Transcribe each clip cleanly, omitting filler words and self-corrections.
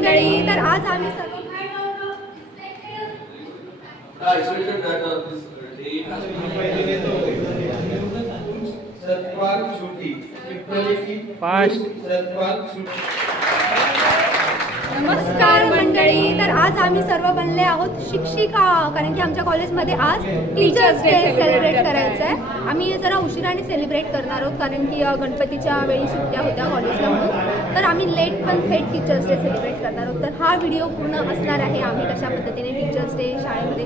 मंडळी, तर आज आम्ही सर्व नमस्कार मंडळी, तर आज आम्ही सर्व बनले आहोत शिक्षिका, कारण की आमच्या कॉलेजमध्ये आज टीचर्स डे सेलिब्रेट करायचं आहे। आम्ही जरा उशिराने सेलिब्रेट करणार आहोत कारण की गणपतीच्या वेळी सुट्ट्या होत्या कॉलेजला म्हणून, तर आम्ही लेट पण थेट टीचर्स डे सेलिब्रेट करणार आहोत। तर हा व्हिडिओ पूर्ण असणार आहे आम्ही कशा पद्धतीने टीचर्स डे शाळेमध्ये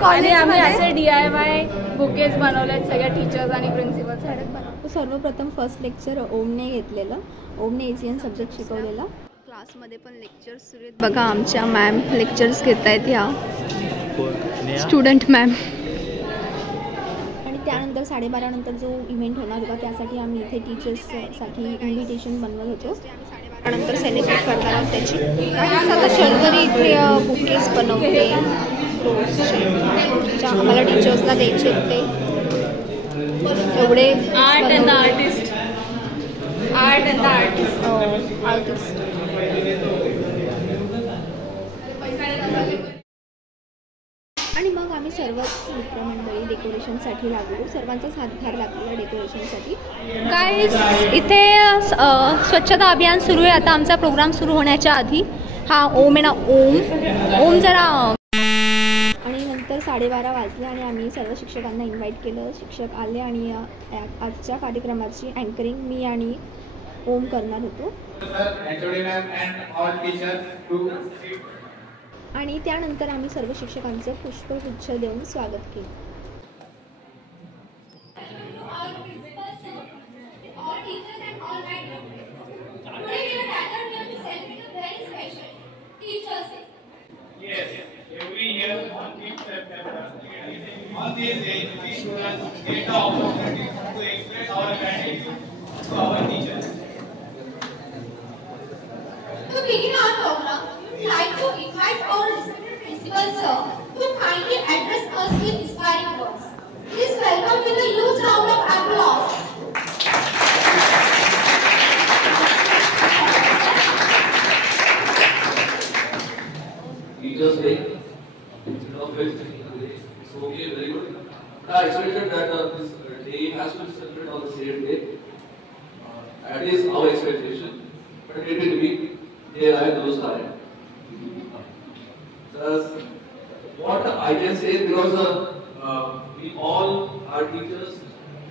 कॉलेजमध्ये आम्ही असे DIY बुकेज बनवलेत सगळ्या टीचर्स आणि प्रिन्सिपल साठी। सर्वप्रथम फर्स्ट लेक्चर ओमने घेतलेलं, ओमने ACN सब्जेक्ट शिकवलेला। क्लासमध्ये पण लेक्चर्स सुरू आहेत बघा, आमच्या मॅम लेक्चर्स घेत आहेत ह्या स्टुडंट मॅम। आणि त्यानंतर 12:30 नंतर जो इव्हेंट होणार होता त्यासाठी आम्ही इथे टीचर्ससाठी इन्व्हिटेशन बनवत होतो, त्यानंतर सेलिब्रेट करणार आहोत त्याची। आता शर्वरी इथे बुकेज बनवते रोजचे, आम्हाला टीचर्सला द्यायचे ते एवढे आर्ट अँड आर्टिस्ट आणि मग आम्ही सर्वच मित्रमंडळी डेकोरेशनसाठी लागलो, सर्वांचाच हातभार लागलेला डेकोरेशनसाठी। काय इथे स्वच्छता अभियान सुरू आहे आता आमचा प्रोग्राम सुरू होण्याच्या आधी। हा ओम आहे ना, ओम जरा। आणि नंतर 12:30 वाजले आणि आम्ही सर्व शिक्षकांना इन्व्हाइट केलं, शिक्षक आले आणि आजच्या कार्यक्रमाची अँकरिंग मी आणि ओम करणार होतो। आणि त्यानंतर आम्ही सर्व शिक्षकांचं पुष्पगुच्छ देऊन स्वागत केलं। On this day, we students get the opportunity to express our gratitude to our teachers. To begin our program, we would like to invite our respected principal sir to kindly address us with inspiring words. Please welcome with a huge round of applause. Teachers Day, okay, very good. I expected that this day has to be celebrated on the same day. That is our expectation. But it will be there I those time. What I can say, because we all are teachers,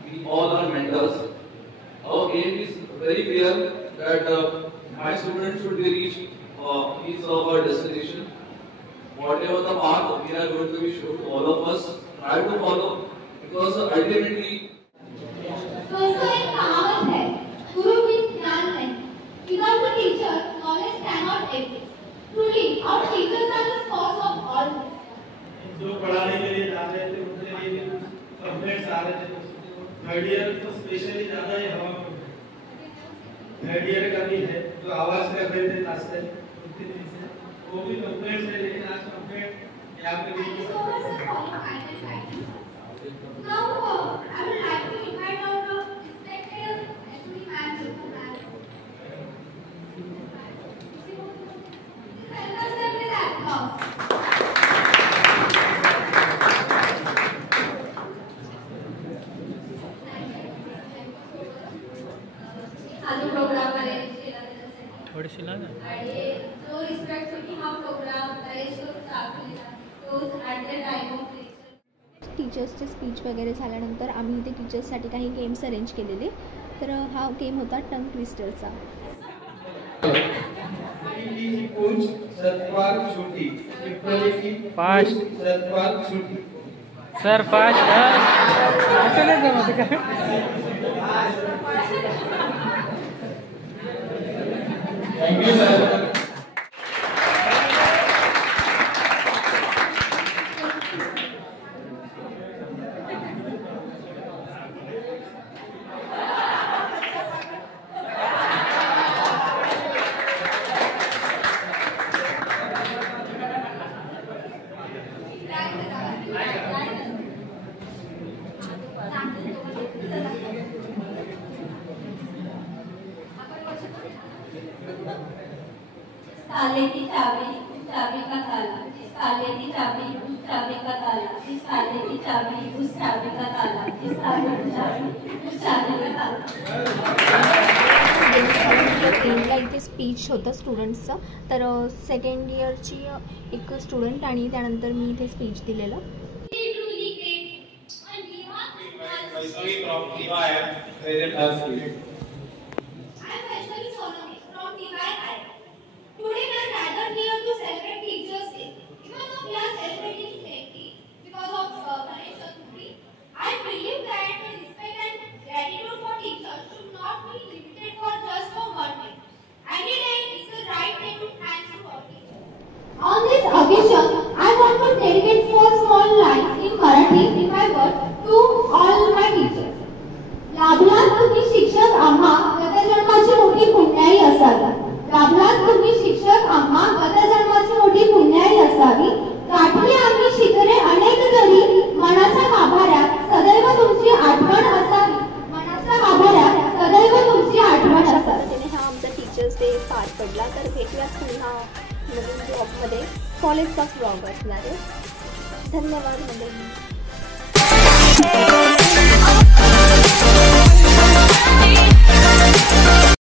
we all are mentors. Our aim is very clear that my students should be reached is our destination. Whatever the path we are going to be shown, all of us try to follow, because ultimately दोस्तों, एक कहावत है, गुरु बिन ज्ञान नहीं। Without a teacher, knowledge cannot exist. Truly, our teachers are the source of all this. जो पढ़ाने के लिए जा रहे थे उनके लिए भी कुछ कंप्लेंट्स आ रहे थे। थर्ड ईयर तो स्पेशली ज्यादा ही हवा में, थर्ड ईयर का भी है जो आवाज कर रहे थे लास्ट टाइम उनके दिन से, वो भी कंप्लेंट्स है, लेकिन आज कंप्लेंट यहाँ पे नहीं So much for following kindness guidance. Now, I would like to invite our respected SUD ma'am to come. Welcome them with applause. आज प्रोग्राम अरेंज केला त्याच्यासाठी थोडीशी ना आणि जो रिस्पेक्ट होती हा प्रोग्राम अरेंज करून दाखवलेला रोज at the time of lecture. टीचर्सचे स्पीच वगैरे झाल्यानंतर आम्ही इथे टीचर्ससाठी काही गेम्स अरेंज केलेले, तर हा गेम होता टंग ट्विस्टरचा। सर फास्ट असं नाही जमत का? Thank you sir. ताले की चाबी चाबी का ताला, जिस ताले की चाबी उस चाबी का ताला, जिस ताले की चाबी उस चाबी का ताला, जिस ताले की चाबी उस चाबी का ताला. एंडला इथे स्पीच होतं स्टुडंट्सचं. तर सेकंड इयरची एक स्टुडंट आणि त्यानंतर मी इथे स्पीच दिलेलं. On this occasion, I want to dedicate 4 small lines in Marathi in my word to all my teachers. लाभलात तुम्ही शिक्षक आम्हा गतजन्माची मोठी पुण्याई असावी. लाभलात तुम्ही शिक्षक आम्हा गतजन्माची मोठी पुण्याई असावी. गाठली आम्ही शिकणे अनेक जरी मनाच्या गाभाऱ्यात सदैव तुमची आठवण असावी. मनाच्या गाभाऱ्यात सदैव तुमची आठवण असावी. हा आमचा टीचर्स डे पार पडला. तर भेटूयाच पुन्हा नवीन ब्लॉगमध्ये. कॉलेजचाच ब्लॉग असणार आहे. धन्यवाद मंडळी.